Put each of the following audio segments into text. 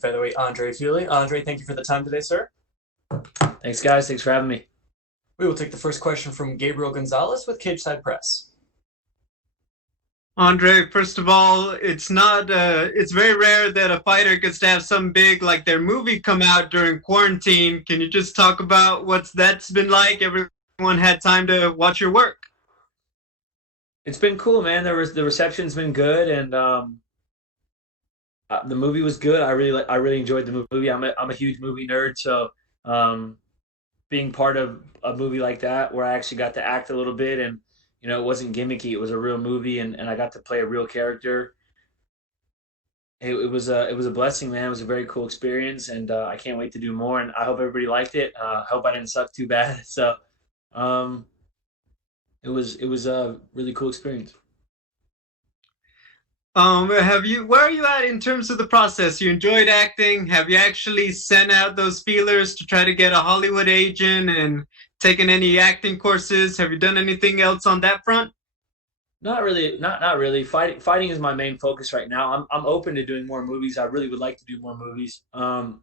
featherweight Andre Fili. Andre, thank you for the time today, sir. Thanks, guys. Thanks for having me. We will take the first question from Gabriel Gonzalez with Cage Side Press. Andre, first of all, it's very rare that a fighter gets to have some big, like their movie come out during quarantine. Can you just talk about that's been like? Everyone had time to watch your work. It's been cool, man. The reception's been good, and the movie was good. I really enjoyed the movie. I'm a huge movie nerd, so um, being part of a movie like that where I actually got to act a little bit and it wasn't gimmicky. It was a real movie, and I got to play a real character. It was a blessing, man. It was a very cool experience, and I can't wait to do more. And I hope everybody liked it. I hope I didn't suck too bad. So um, it was a really cool experience. Where are you at in terms of the process? You enjoyed acting. Have you actually sent out those feelers to try to get a Hollywood agent and taken any acting courses? Have you done anything else on that front? Not really, not really. Fighting is my main focus right now. I'm open to doing more movies. I really would like to do more movies. But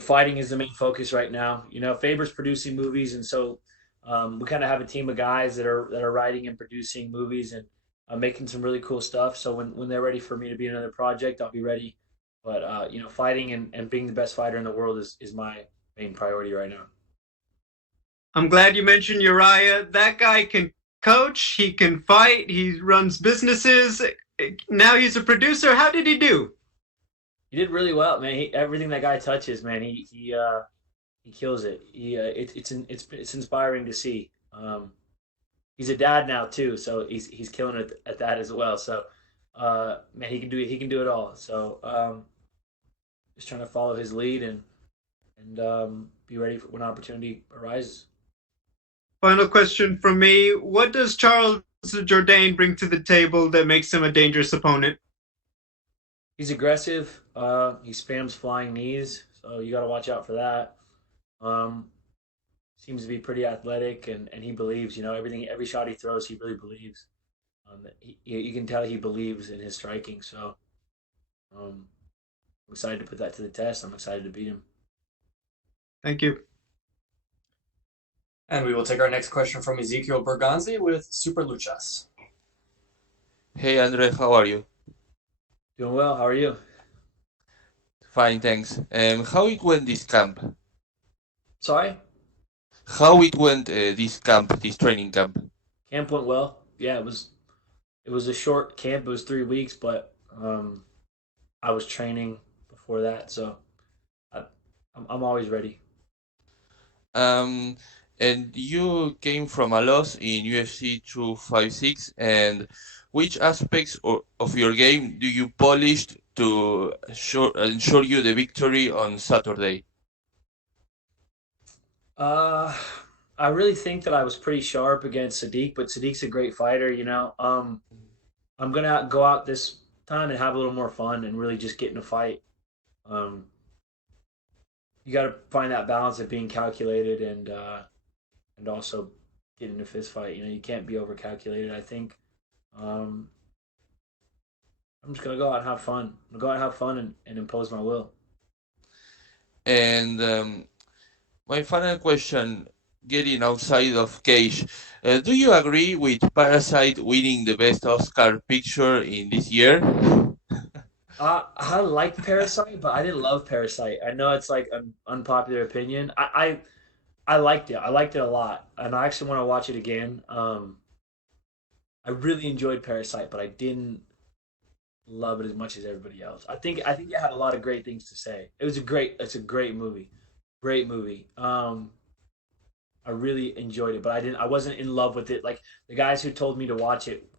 fighting is the main focus right now. Faber's producing movies, and so we kind of have a team of guys that are writing and producing movies and making some really cool stuff. So when they're ready for me to be in another project, I'll be ready. But fighting and being the best fighter in the world is my main priority right now. I'm glad you mentioned Uriah. That guy can coach, he can fight, he runs businesses. Now he's a producer. How did he do? He did really well, man. Everything that guy touches, man, he kills it. It's inspiring to see. He's a dad now too, so he's killing it at that as well. So man, he can do it all. So just trying to follow his lead and be ready for when opportunity arises. Final question from me. What does Charles Jourdain bring to the table that makes him a dangerous opponent? He's aggressive. He spams flying knees, so you got to watch out for that. Um, Seems to be pretty athletic, and he believes. Every shot he throws, he really believes. You can tell he believes in his striking. So um, I'm excited to put that to the test. I'm excited to beat him. Thank you. And we will take our next question from Ezekiel Berganzi with Super Luchas. Hey Andre, how are you? Doing well. How are you? Fine, thanks. How it went this camp? Sorry. How it went this training camp? Camp went well. Yeah, it was a short camp. It was 3 weeks, but I was training before that, so I, I'm always ready. Um, and you came from a loss in UFC 256, and which aspects of your game do you polish to ensure you the victory on Saturday? Uh, I really think that I was pretty sharp against Sadiq, but Sadiq's a great fighter. I'm gonna go out this time and have a little more fun and really just get in a fight. Um, you got to find that balance of being calculated and also getting a fist fight. You can't be over calculated. I think um, I'm just gonna go out and have fun. I'm gonna go out and have fun and impose my will. And my final question, getting outside of cage, do you agree with Parasite winning the best Oscar picture in this year? I liked Parasite, but I didn't love Parasite. I know it's like an unpopular opinion. I liked it. I liked it a lot, and I actually want to watch it again. I really enjoyed Parasite, but I didn't love it as much as everybody else. I think it had a lot of great things to say. It's a great movie, great movie. I really enjoyed it, but I wasn't in love with it. Like the guys who told me to watch it,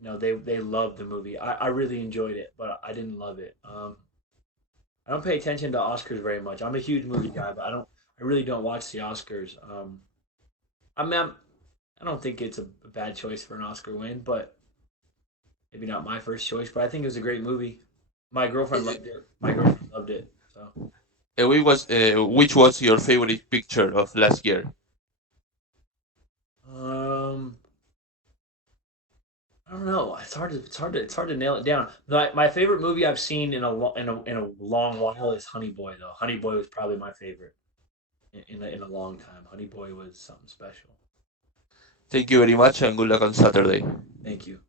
they loved the movie. I really enjoyed it, but I didn't love it. I don't pay attention to Oscars very much. I'm a huge movie guy, but I really don't watch the Oscars. I mean, I don't think it's a bad choice for an Oscar win, but maybe not my first choice. But I think it was a great movie. My girlfriend loved it. My girlfriend loved it. So Which was your favorite picture of last year? um, I don't know. It's hard to nail it down. My favorite movie I've seen in a long while is Honey Boy though. Honey Boy was probably my favorite in a long time. Honey Boy was something special. Thank you very much and good luck on Saturday. Thank you.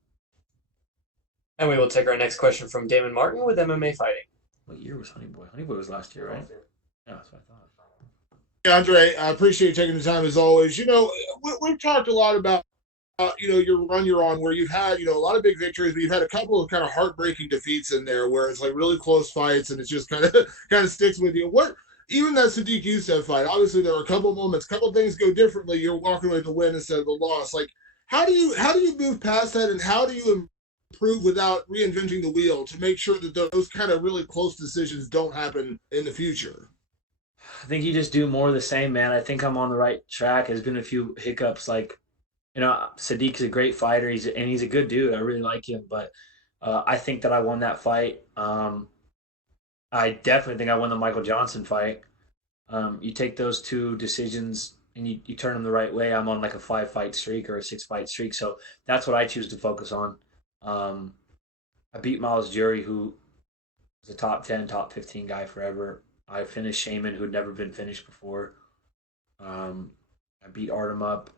And we will take our next question from Damon Martin with MMA Fighting. What year was Honey Boy? Honey Boy was last year, right? Yeah, that's what I thought. Andre, I appreciate you taking the time as always. We've talked a lot about your run you're on, where you've had a lot of big victories, but you've had a couple of kind of heartbreaking defeats in there, where it's like really close fights, and it's just kind of sticks with you. What even that Sadiq Youssef fight? Obviously, there were a couple moments, couple things go differently. You're walking away with the win instead of the loss. Like, how do you move past that, and how do you improve without reinventing the wheel to make sure that those kind of really close decisions don't happen in the future? I think you just do more of the same, man. I think I'm on the right track. There's been a few hiccups, like Sadiq's a great fighter. He's a good dude. I really like him, but I think that I won that fight. I definitely think I won the Michael Johnson fight. You take those two decisions and you turn them the right way. I'm on like a 5 fight streak or a 6 fight streak, so that's what I choose to focus on. Um, I beat Miles Jury, who was a top 10, top 15 guy forever. I finished Shaman, who'd never been finished before. I beat Artem up.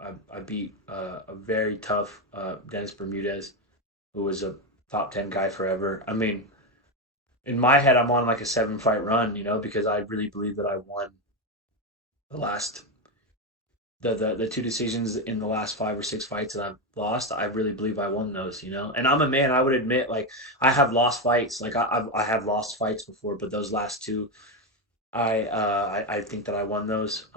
I beat a very tough Dennis Bermudez, who was a top 10 guy forever. I mean, in my head, I'm on like a 7 fight run, because I really believe that I won the last the two decisions in the last 5 or 6 fights that I've lost. I really believe I won those. And I'm a man. I would admit, like, I have lost fights. Like I have lost fights before, but those last two, I think that I won those.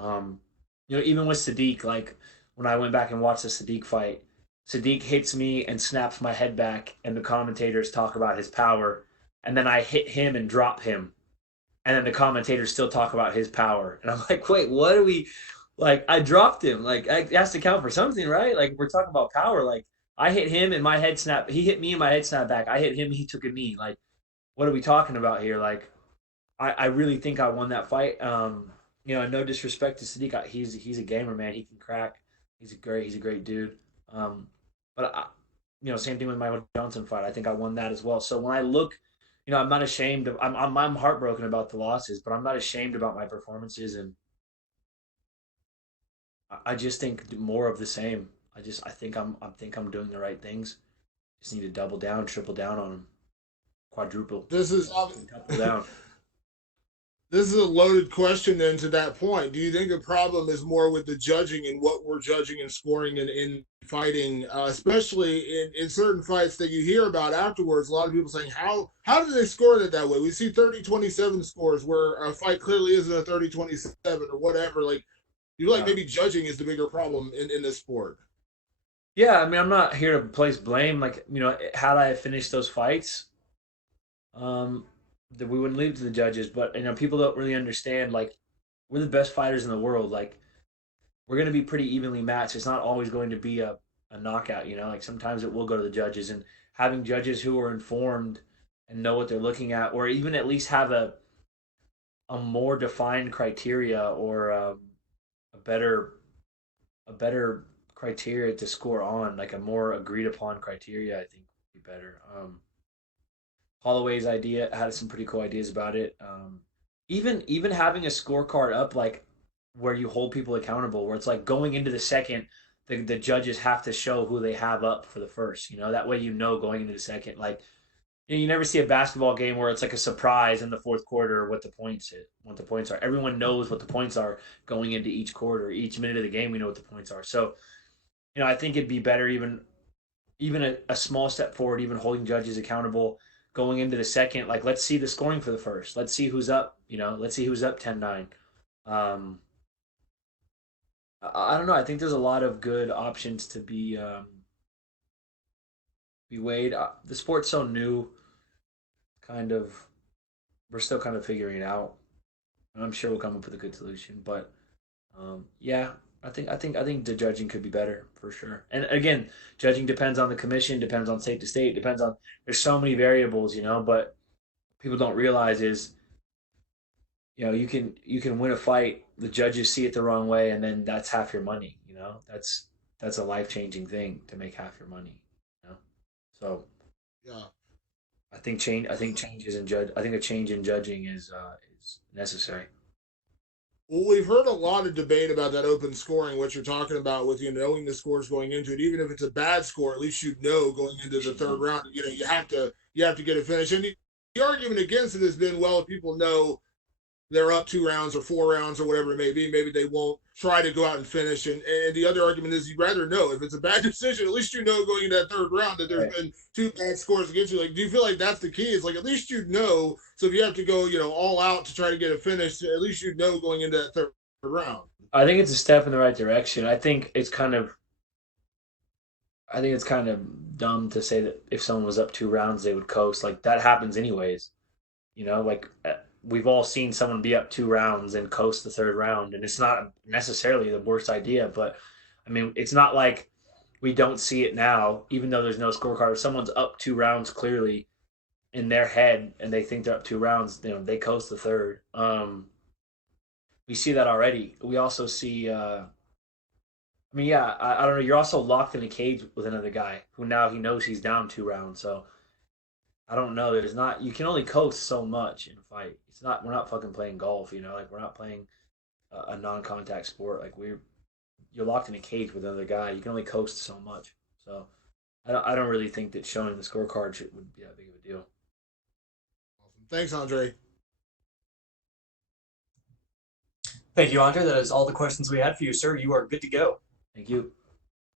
Even with Sadiq, like when I went back and watched the Sadiq fight, Sadiq hits me and snaps my head back, and the commentators talk about his power, and then I hit him and drop him, and then the commentators still talk about his power, and I'm like, wait, what are we? Like, I dropped him. Like, I has to count for something, right? Like, we're talking about power. Like, I hit him and my head snap. He hit me and my head snapped back. I hit him. He took a knee. Like, what are we talking about here? Like, I really think I won that fight. No disrespect to Sadiq. He's a gamer, man. He can crack. He's a great dude. But same thing with my Johnson fight. I think I won that as well. So when I look, I'm not ashamed of. I'm heartbroken about the losses, but I'm not ashamed about my performances, and I just think more of the same. I think I'm doing the right things. Just need to double down, triple down on them, quadruple, This is double down. This is a loaded question then to that point. Do you think the problem is more with the judging and what we're judging and scoring in fighting, especially in certain fights that you hear about afterwards? A lot of people saying, how did they score it that way? We see 30-27 scores where a fight clearly isn't a 30-27 or whatever. Like, you like maybe judging is the bigger problem in this sport. Yeah, I mean, I'm not here to place blame. Like, had I finished those fights, um, that we wouldn't leave it to the judges. But people don't really understand. Like, we're the best fighters in the world. Like, we're going to be pretty evenly matched. It's not always going to be a knockout. Like sometimes it will go to the judges, and having judges who are informed and know what they're looking at, or even at least have a more defined criteria, or a better a better criteria to score on, like a more agreed upon criteria, I think would be better. Holloway's idea had some pretty cool ideas about it. Even having a scorecard up, like where you hold people accountable, where it's like going into the second, the judges have to show who they have up for the first. That way going into the second. Like you never see a basketball game where it's like a surprise in the fourth quarter what the points are. Everyone knows what the points are going into each quarter, each minute of the game. We know what the points are. So I think it'd be better even a small step forward, even holding judges accountable going into the second. Like, let's see the scoring for the first. Let's see who's up. Let's see who's up 10-9. I don't know. I think there's a lot of good options to be weighed. The sport's so new, kind of. We're still kind of figuring it out, and I'm sure we'll come up with a good solution. But yeah, I think the judging could be better for sure. And again, judging depends on the commission, depends on state to state, depends on there's so many variables, but people don't realize is you can win a fight, the judges see it the wrong way, and then that's half your money. That's that's a life-changing thing to make half your money. You know, so Yeah. I think a change in judging is necessary. Well, we've heard a lot of debate about that open scoring, what you're talking about with knowing the scores going into it. Even if it's a bad score, at least you know going into the third round. You have to get it finished. And the argument against it has been, well, if people know they're up 2 rounds or 4 rounds or whatever it may be, maybe they won't try to go out and finish. And the other argument is you'd rather know if it's a bad decision, at least you know going into that third round that there's Right. been 2 bad scores against you. Like, do you feel like that's the key? It's like at least you know. So if you have to go, all out to try to get it finished, at least you know going into that third round. I think it's a step in the right direction. I think it's kind of dumb to say that if someone was up 2 rounds, they would coast. Like that happens anyways. Like we've all seen someone be up 2 rounds and coast the third round, and it's not necessarily the worst idea. But I mean, it's not like we don't see it now, even though there's no scorecard. If someone's up 2 rounds clearly in their head and they think they're up 2 rounds, they coast the third. We see that already. We also see. I mean, yeah, I don't know. You're also locked in a cage with another guy who now he knows he's down 2 rounds. So I don't know. There's not. You can only coast so much in a fight. It's not. We're not fucking playing golf. Like we're not playing a non-contact sport. Like you're locked in a cage with another guy. You can only coast so much. So I don't really think that showing the scorecard would be that big of a deal. Awesome. Thanks, Andre. Thank you, Andre. That is all the questions we had for you, sir. You are good to go. Thank you.